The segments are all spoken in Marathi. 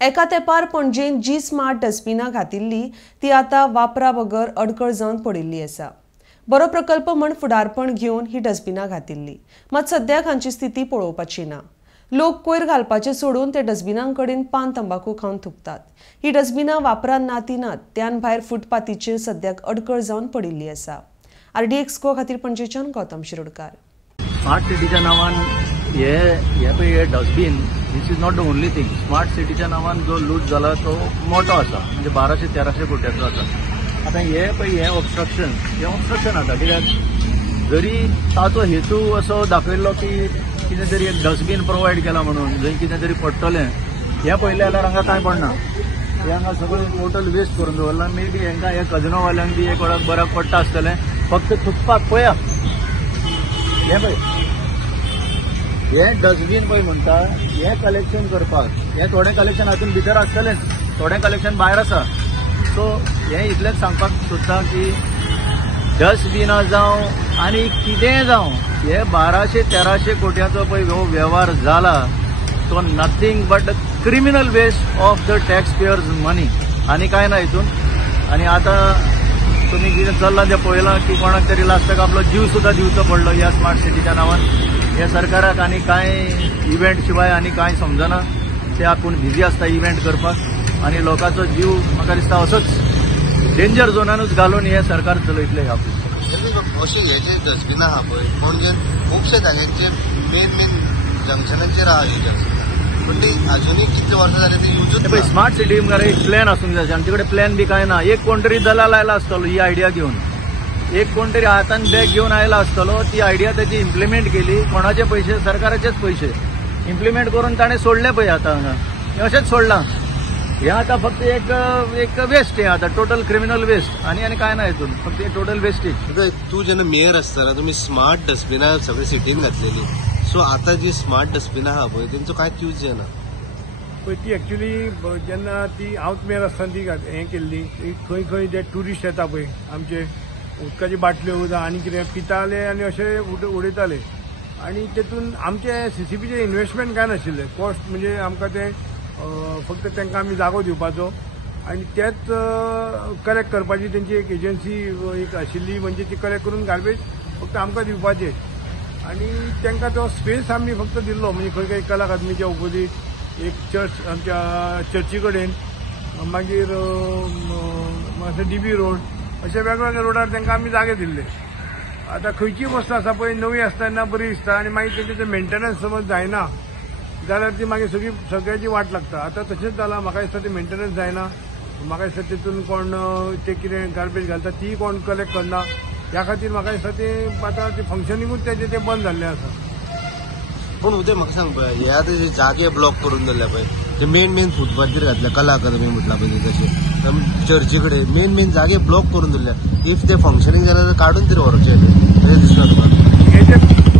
एका तेंपार पणजेन जी स्मार्ट डस्टबिनां घातिल्ली ती आतां वापरा बगर अडखळ जावन पडिल्ली आसा। बरो प्रकल्प म्हण फुडारपण घेवन ही डस्टबिनां घातिल्ली, मात सद्याक हांची स्थिती पळोवपाची ना। लोक कोयर घालपाचे सोडून ते डस्टबिनां कडेन पान तंबाखू खावन थुंकतात। ही डस्टबिनां वापरान ना ती नात, त्यान भायर फुटपाथीचेर सद्याक अडखळ जावन पडिल्ली आसा। RDX गो खातीर पणजेच्यान गौतम शिरोडकार। स्मार्ट सिटीच्या नावान हे dustbin this is not the only thing. Smart सिटीच्या नावान जो लूट जाला तो मोठो आसा, म्हणजे 1200-1300 कोट्याचो आसा। आता हे ऑब्स्ट्रक्शन आता, कित्याक जरी ताचो हेतू असो दाखयल्लो की कितें तरी एक डस्टबिन प्रोवायड केला म्हणून, जंय कितें तरी पडटलें, हे पळयलें जाल्यार हांगा कांय पडना। हे हांगा सगळें टोटल वेस्ट करून दवरला। मे बी हांकां हे कजनोवाल्यांक बी एक वळख बऱ्याक पडटा आसतलें, फक्त थुकपाक पळया। हे पळय, हे डस्टबिन पळय म्हणटा, हे कलेक्शन करपाक, हे थोडें कलेक्शन हातून भितर आसतलेंच, थोडें कलेक्शन भायर आसा। सो हे इतलेंच सांगपाक सोदता की डस्टबिनां जावं आनी कितेंय जावं, हे 1200-1300 कोट्याचो पळय हो वेव्हार जाला तो nothing but criminal waste of the tax payers money, आनी कांय ना हितून। आनी आतां तुमी कितें चल्लां तें पळयलां की कोणाक तरी लास्टाक आपलो जीव सुद्दां दिवचो पडलो ह्या स्मार्ट सिटीच्या नांवान। हे सरकाराक आनी कांय इव्हेंट शिवाय आनी कांय समजना, ते आपूण बिजी आसता इव्हेंट करपाक, आनी लोकांचो जीव म्हाका दिसता असोच डेंजर झोनानूच घालून हे सरकार चलयतले ह्या ऑफिस। अशें हे जे डस्टबिनां आहा पळय पणजेन खुबशे जाग्यांचे मेन जंक्शनाचेर आहा यूज आसता, पण ती अजुनूय कितले वर्सां जाली ती यूजूच ना। स्मार्ट सिटी मरे एक प्लॅन आसूंक जाय, आमचे कडेन प्लॅन बी कांय ना। एक कोण तरी दलाल आयला आसतलो ही आयडिया घेवन, एक कोण तरी हातान बॅग घेवन आयला आसतलो, ती आयडिया त्याची इम्प्लिमेंट केली, कोणाचे पैसे, सरकाराचेच पैसे इम्प्लिमेंट करून ताणें सोडले पळय आतां हांगा, हे अशेंच सोडलां। हे आता फक्त एक वेस्ट आहे, आता टोटल क्रिमिनल वेस्ट, आणि काय ना हितून फक्त टोटल वेस्टेज। तू जेन्ना मेयर आसतना तुमी स्मार्ट डस्टबिनां सगळे सिटीन घातलेली, सो आता जी स्मार्ट डस्टबिनां आहा पळय तेंचो कांयच यूज जायना पळय। ती एक्चुअली जेन्ना ती हांवच मेयर आसतना ती हें केल्ली, खंय खंय जे ट्युरिस्ट येता पळय आमचे उदकाची बाटल्यो उदक आनी कितें पिताले आनी अशे उडयताले, आनी तेतून आमचे CCBचे इन्व्हेस्टमेंट काय नाशिल्ले। कॉस्ट म्हणजे आमकां ते फक्त तांकां आमी जागो दिवपाचो आनी तेच कलेक्ट करपाची तेंची एक एजन्सी एक आशिल्ली, म्हणजे ती कलेक्ट करून गार्बेज फक्त आमकां दिवपाचे, आनी तांकां तो स्पेस आमी फक्त दिल्लो। म्हणजे खंय खंय कला अकादमीच्या ओपोजीट एक चर्च, आमच्या चर्ची कडेन, मागीर मातशें DB रोड, अशे वेगवेगळ्या रोडार तांकां आमी जागे दिल्ले। आतां खंयची वस्त आसा पळय नवी आसता तेन्ना बरी दिसता, आनी मागीर तेंचे मेंटेनन्स समज जायना जाल्यार ती मागीर सगळ्याची वाट लागता। आता तशेंच जालां, म्हाका दिसता ती मेंटेनन्स जायना, म्हाका दिसता तितून कोण ते कितें गार्बेज घालता ती कोण कलेक्ट करना, ह्या खातीर म्हाका दिसता ते आतां ते फंक्शनिंगूच तेजे ते बंद जाल्लें आसा। पूण उदय म्हाका सांग पळय, हे आतां जे जागे ब्लॉक करून दवरल्या पळय ते मेन फुटपाथेर घातल्या, कला अकादमी म्हटला पळय तशें चर्ची कडेन मेन जागे ब्लॉक करून दवरल्या। इफ ते फंक्शनिंग जाल्यार तर काडून तरी व्हरचे तशें दिसता तुका? हे जे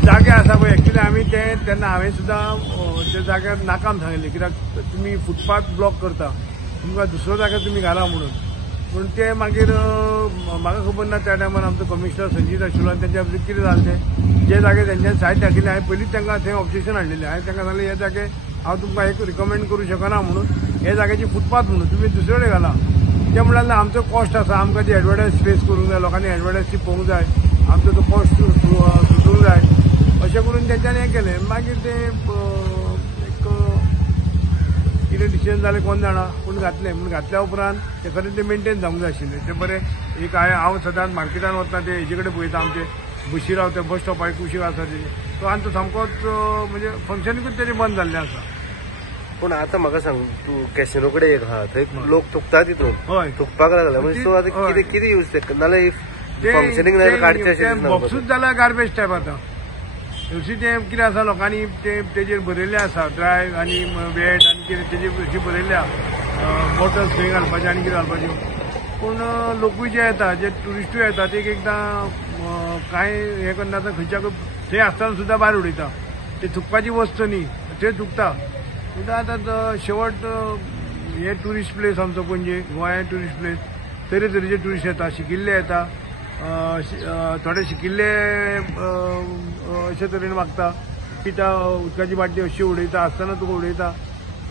जागे आसा पळय एक्चुअली आमी तेन्ना हांवें सुद्दां त्या जाग्यार नाकाम सांगिल्लें, कित्याक तुमी फुटपाथ ब्लॉक करता, तुमकां दुसरो जागो तुमी घाला म्हणून। पूण ते मागीर म्हाका खबर ना त्या टायमार आमचो कमिशनर संजीत आशिल्लो, आनी तेंच्या भितर कितें जालें तें जे जागे तेंच्यानी सायड दाखयले, हांवें पयलींच तांकां थंय ऑब्जेक्शन हाडलेलें। हांवें तांकां सांगलें हे जागे हांव तुमकां एक रिकमेंड करूं शकना म्हणून, हे जाग्याची फुटपाथ म्हणून तुमी दुसरे कडेन घाला। ते म्हणल्यार आमचो कॉस्ट आसा, आमकां ती एडवर्टायज स्पेस करूंक जाय, लोकांनी एडवर्टायज ती पळोवंक जाय, आमचो तो कॉस्ट सुटूंक जाय, अशें करून तेंच्यांनी हें केलें। मागीर ते एक कितें डिसिजन जालें कोण जाणा, पूण घातलें। पूण घातल्या उपरांत ते खरें ते मेंटेन जावंक जाय आशिल्लें ते बरें। एक हांव सदांच मार्केटान वतना ते हेजे कडेन पळयता, आमचे बशीराव ते बस स्टॉपार कुशीक आसा तेजे, तो आनी तो सामकोच म्हणजे फंक्शनिंगूच तेजें बंद जाल्लें आसा। पूण आतां म्हाका सांग, तूं कॅसिनो कडेन एक आहा थंय लोक थुकता तितून, हय थुकपाक लागला म्हणजे, सो आतां कितें यूज ते नाल्यार इफ फंक्शनिंग जाल्यार काडचें अशें बॉक्सूच जाल्यार गार्बेज टायप आतां। हरशीं ते कितें आसा लोकांनी तेजेर बरयल्लें आसा ड्राय आनी वेट आनी कितें तेजेर हरशीं बरयल्या बॉटल्स खंय घालपाचे आनी कितें घालपाच्यो, पूण लोकूय जे येता, जे ट्युरिस्टूय येता, ते एकदां कांय हें करना, खंयच्या थंय आसतना सुद्दां भायर उडयता। ते थुकपाची वस्त न्ही, थंय थुकता। सुद्दां आतां शेवट हे ट्युरिस्ट प्लेस आमचो पणजे, गोंया ट्युरिस्ट प्लेस, तरेतरेचे ट्युरिस्ट येता, शिकिल्ले येता, थोडे शिकिल्ले अशे तरेन वागता, पिता उदकाची बाटली अशी उडयता, आसतना तुका उडयता।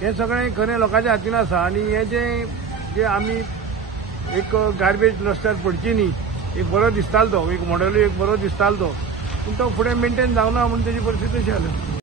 हे सगळें खरें लोकांच्या हातीन आसा आनी हे जे आमी एक गार्बेज रस्त्यार पडची न्ही एक बरो दिसतालो तो एक मॉडेलूय एक बरो दिसतालो तो पूण तो फुडें मेंटेन जावना म्हणून तेजी परिस्थिती तशी जाली.